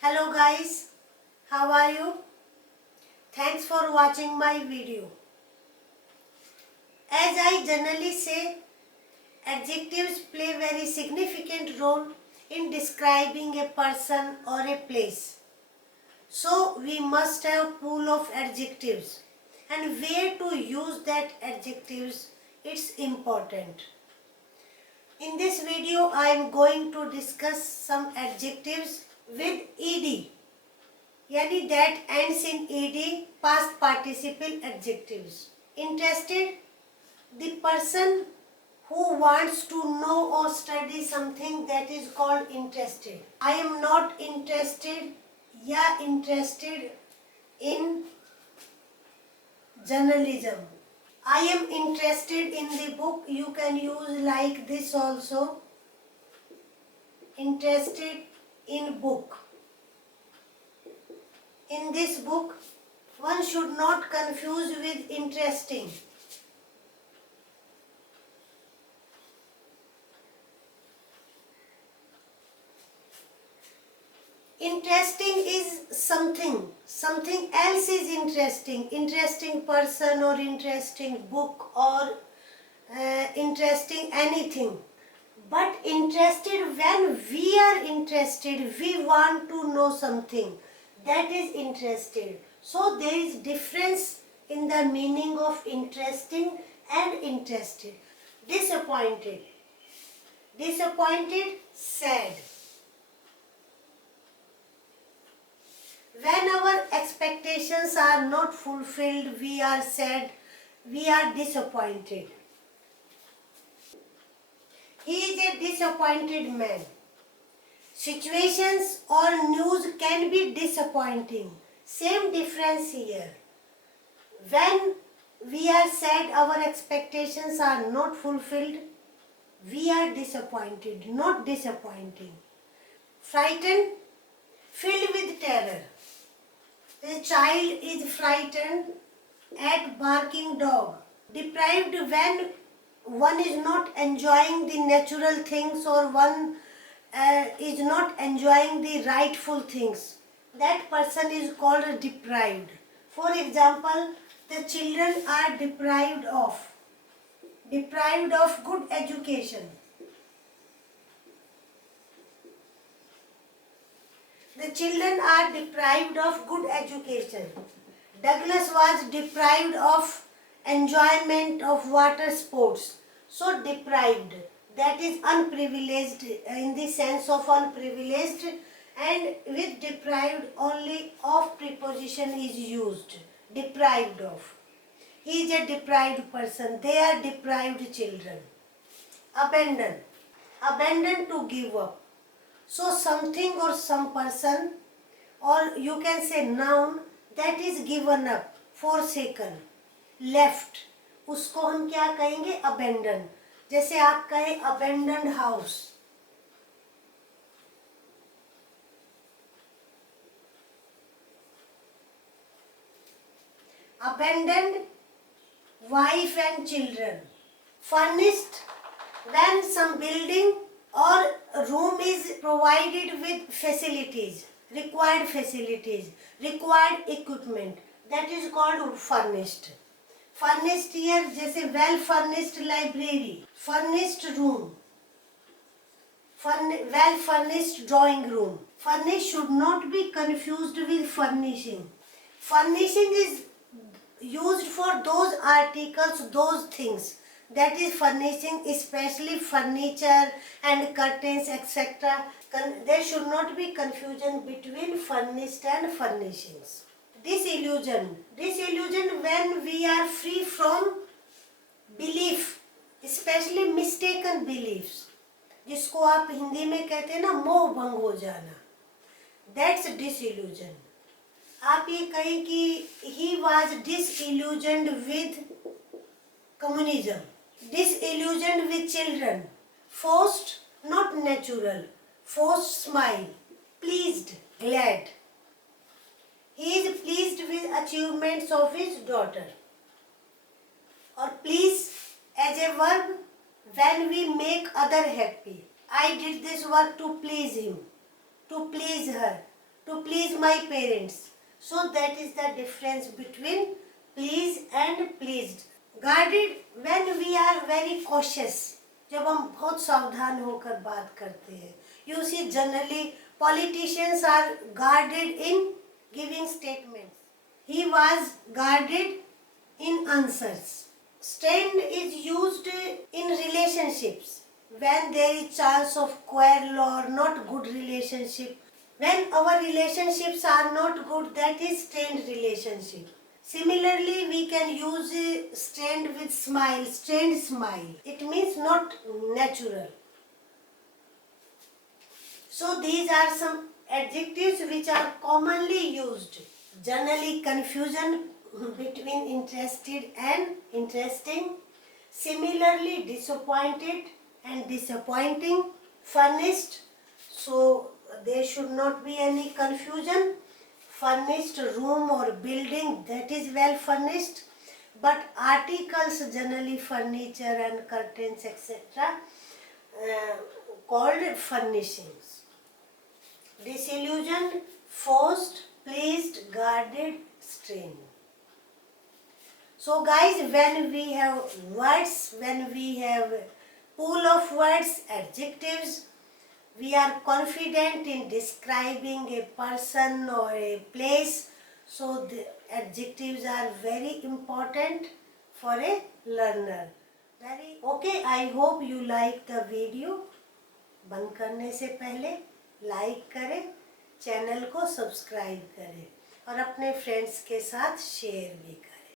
Hello guys, how are you? Thanks for watching my video. As I generally say, adjectives play very significant role in describing a person or a place. So we must have pool of adjectives and where to use that adjectives, it's important. In this video I am going to discuss some adjectives with ed. यानी that ends in ed, past participle adjectives. Interested? The person who wants to know or study something, that is called interested. I am not interested या interested in journalism. I am interested in the book. You can use like this also. Interested in book. In this book, one should not confuse with interesting. Interesting is something else is interesting person or interesting book or interesting anything. But interested, when we are interested, we want to know something, that is interested. So there is difference in the meaning of interesting and interested. Disappointed, sad. When our expectations are not fulfilled, we are sad, we are disappointed. He is a disappointed man. Situations or news can be disappointing. Same difference here. When we are sad, our expectations are not fulfilled, we are disappointed, not disappointing. Frightened, filled with terror. The child is frightened at barking dog. Deprived, when one is not enjoying the natural things or one is not enjoying the rightful things. That person is called deprived. For example, the children are deprived of good education. The children are deprived of good education. Douglas was deprived of enjoyment of water sports. So deprived, that is unprivileged in the sense of unprivileged, and with deprived only of preposition is used. Deprived of. He is a deprived person. They are deprived children. Abandon. Abandon, to give up. So something or some person, or you can say noun, that is given up, forsaken, left. उसको हम क्या कहेंगे? Abandon. जैसे आप कहें abandoned house. Abandoned wife and children. Furnished, when some building or room is provided with facilities, required equipment, that is called furnished. Furnished here, जैसे well furnished library, furnished room, well furnished drawing room. Furnished should not be confused with furnishing. Furnishing is used for those articles, those things. That is furnishing, especially furniture and curtains, etc. There should not be confusion between furnished and furnishings. Disillusion, when we are free from belief, especially mistaken beliefs, जिसको आप हिंदी में कहते हैं ना मोह भंग हो जाना, that's disillusion. आप ये कहें कि he was disillusioned with communism, disillusioned with children, forced, not natural, forced smile, pleased, glad. He is pleased with achievements of his daughter. Or please as a verb, when we make other happy. I did this work to please him, to please her, to please my parents. So that is the difference between please and pleased. Guarded, when we are very cautious, जब हम बहुत सावधान होकर बात करते हैं. You see, generally politicians are guarded in giving statements. He was guarded in answers. Stand is used in relationships when there is chance of quarrel or not good relationship. When our relationships are not good, that is strained relationship. Similarly, we can use strained with smile, strained smile. It means not natural. So these are some adjectives which are commonly used. Generally, confusion between interested and interesting. Similarly, disappointed and disappointing. Furnished, so there should not be any confusion. Furnished room or building, that is well furnished. But articles, generally furniture and curtains, etc., called furnishings. Disillusioned, forced, pleased, guarded, strained. So guys, when we have words, when we have pool of words, adjectives, we are confident in describing a person or a place. So the adjectives are very important for a learner. Very okay. I hope you like the video. बंद करने से पहले like करें, channel को subscribe करें और अपने friends के साथ शेयर भी करें.